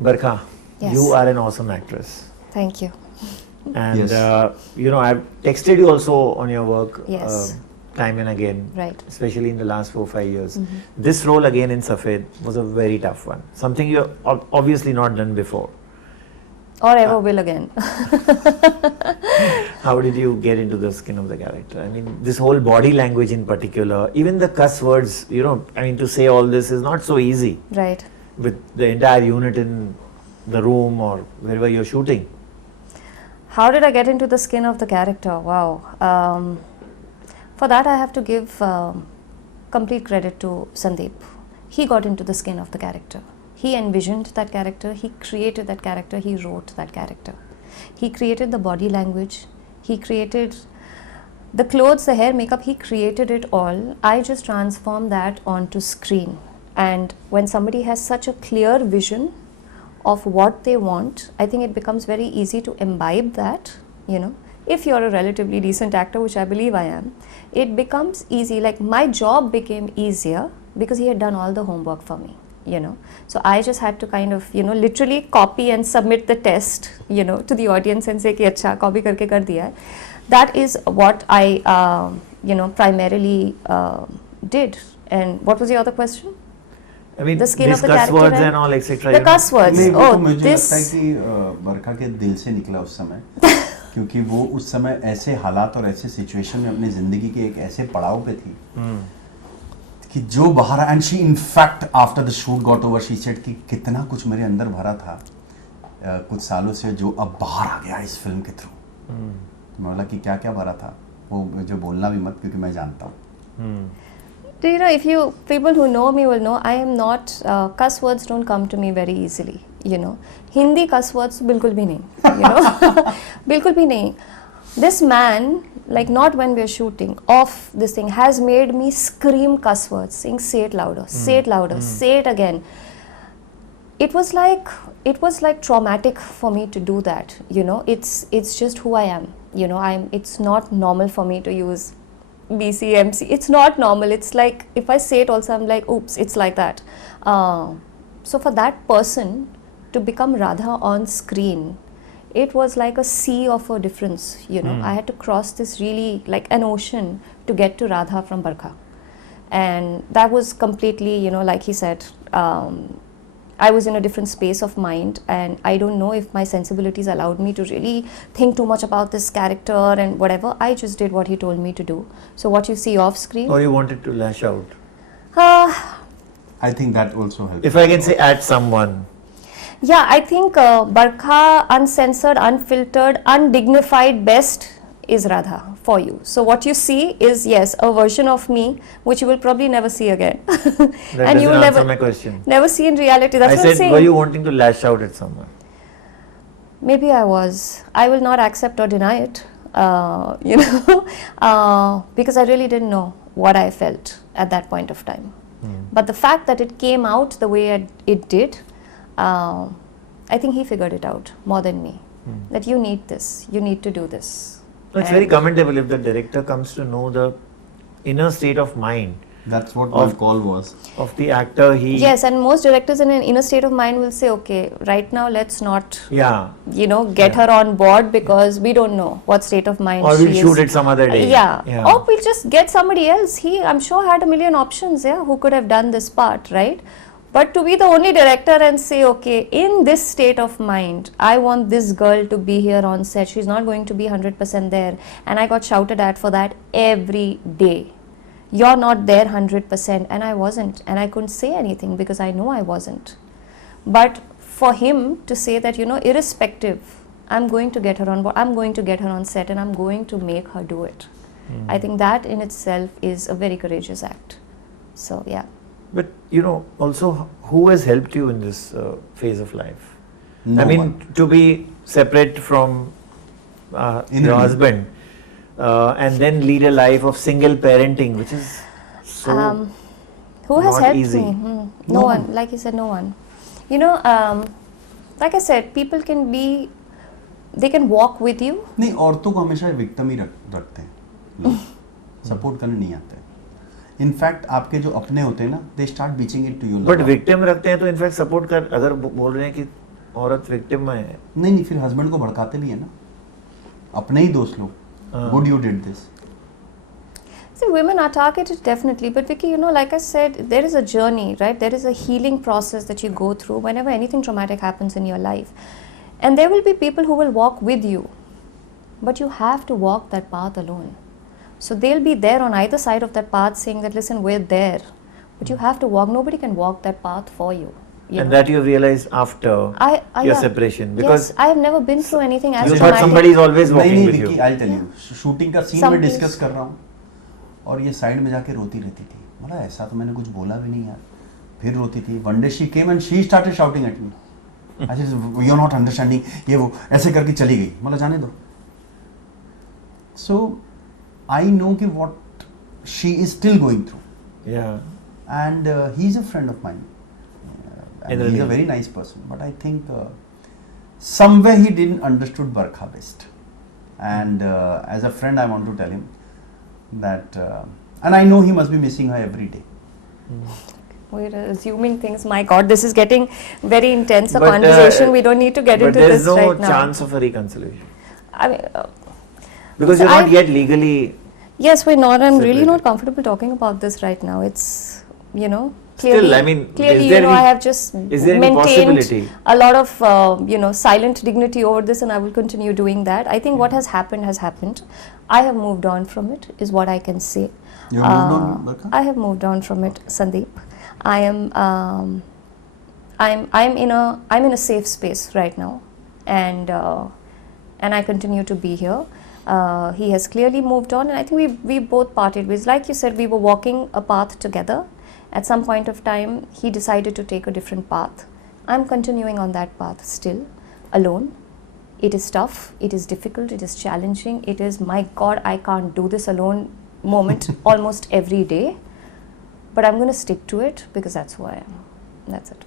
Barkha, Yes. you are an awesome actress. Thank you. And Yes. I've texted you also on your work Yes. time and again, Right. especially in the last 4-5 years. This role again in Safed was a very tough one, something you obviously not done before. Or ever will again. How did you get into the skin of the character? I mean, this whole body language in particular, even the cuss words, I mean, to say all this is not so easy Right. with the entire unit in the room or wherever you're shooting. How did I get into the skin of the character? Wow. For that, I have to give complete credit to Sandeep. He got into the skin of the character. He envisioned that character, he created that character, he wrote that character. He created the body language, he created the clothes, the hair, makeup, he created it all. I just transformed that onto screen. And when somebody has such a clear vision of what they want, I think it becomes very easy to imbibe that, If you're a relatively decent actor, which I believe I am, it becomes easy. Like my job became easier because he had done all the homework for me. So I just had to kind of literally copy and submit the test to the audience and say ki acha copy karke kar diya hai. That is what I primarily did. And what was the other question? I mean, The skin these of the cuss character words and and all etc. the cuss words. नहीं, वो Oh, तो मुझे this लगता है कि बरखा के दिल से निकला उस समय क्योंकि वो उस समय ऐसे हालात और ऐसे सिचुएशन में अपनी जिंदगी के एक ऐसे पड़ाव पे थी कि जो बाहर and she in fact after the shoot got over she said कि कितना कुछ मेरे अंदर भरा था कुछ सालों से जो अब बाहर आ गया इस फिल्म के थ्रू तो मैं बोला कि क्या क्या भरा था वो मुझे बोलना भी मत क्योंकि मैं जानता हूँ if you people who know me will know I am not cuss words don't come to me very easily. Hindi cuss words बिल्कुल भी नहीं. बिल्कुल भी नहीं. This man, like not when we are shooting, off this thing has made me scream cuss words, saying say it louder, say it louder, say it again. It was like traumatic for me to do that. It's just who I am. It's not normal for me to use BCMC. It's not normal. It's like if I say it also, I'm like, oops, it's like that. So for that person to become Radha on screen, it was like a sea of a difference. I had to cross this really like an ocean to get to Radha from Barkha, and that was completely, like he said, I was in a different space of mind, and I don't know if my sensibilities allowed me to really think too much about this character and whatever. I just did what he told me to do. So what you see off screen, Or you wanted to lash out? I think that also helped. If I can say at someone. yeah, I think Barkha, uncensored, unfiltered, undignified best is Radha for you. So what you see is, yes, a version of me which you will probably never see again. That And you will doesn't answer never my question. never see in reality. That's I what I'm said, saying. were you wanting to lash out at someone? Maybe I was. I will not accept or deny it, because I really didn't know what I felt at that point of time. But the fact that it came out the way it did, I think he figured it out more than me. That you need this, you need to do this. No, it's very commendable if the director comes to know the inner state of mind That's what my call was. of the actor. Yes, and most directors in an inner state of mind will say, okay, right now let's not, Yeah. get her on board because we don't know what state of mind Or she we'll is. shoot it some other day. Yeah. Or we'll just get somebody else. He, I'm sure, had a million options, who could have done this part, right? But to be the only director and say, okay, in this state of mind, I want this girl to be here on set. She's not going to be 100% there. And I got shouted at for that every day. You're not there 100%. And I wasn't. And I couldn't say anything because I know I wasn't. But for him to say that, irrespective, I'm going to get her on board, I'm going to get her on set, and I'm going to make her do it. I think that in itself is a very courageous act. So, yeah. But, also, who has helped you in this phase of life? No I mean, one. to be separate from your husband and then lead a life of single parenting, which is so who has not helped easy. me? No one. Like you said, no one. Like I said, people can be, they can walk with you. नहीं, औरतों को हमेशा victim ही रखते हैं, support करने नहीं आते. In fact आपके जो अपने होते हैं ना, they start preaching it to you. But victim रखते हैं तो इनफैक्ट सपोर्ट कर, अगर बोल रहे हैं कि औरत विक्टिम में है. नहीं, फिर हस्बैंड को भड़काते भी है ना, अपने ही दोस्त लोग. Good you did this. See, women are targeted definitely, but Vicky, you know, like I said, there is a journey, right? There is a healing process that you go through whenever anything traumatic happens in your life. And there will be people who will walk with you, but you have to walk that path alone. So they'll be there on either side of that path saying that, listen, we're there, but you have to walk. Nobody can walk that path for you. You And know? that you realized after your yeah. separation, because yes, I have never been through anything as but traumatic. somebody is always walking नहीं with Vicky, you. I'll tell you, shooting का scene Some में days- discuss कर रहा हूँ और ये side में जाके रोती रहती थी. मतलब ऐसा तो मैंने कुछ बोला भी नहीं यार. फिर रोती थी. One day she came and she started shouting at me. I said you are not understanding, ये वो ऐसे करके चली गई. मतलब जाने दो. सो आई नो कि what she is still going through. Yeah. And he's a friend of mine. And he's a Indraneil. very nice person. But I think somewhere he didn't understood Barkha Bisht. And as a friend, I want to tell him that, and I know he must be missing her every day. We're assuming things. My God, this is getting very intense. A But, conversation. We don't need to get but into there's this no right now. chance of a reconciliation I mean, because so you're not I- yet legally. yes, we're not. I'm really Separated. not comfortable talking about this right now. It's, you know, Still, clearly, I mean, clearly, is there you know, any- I have just is there any maintained possibility? a lot of, you know, silent dignity over this, and I will continue doing that. I think what has happened has happened. I have moved on from it, is what I can say. You have moved on, Barkha? I have moved on from it, Sandeep. I'm in a safe space right now, and I continue to be here. He has clearly moved on, and I think we both parted ways. Like you said, we were walking a path together. At some point of time, he decided to take a different path. I'm continuing on that path still, alone. It is tough, it is difficult, it is challenging, it is, my God, I can't do this alone moment almost every day. But I'm going to stick to it because that's who I am. That's it.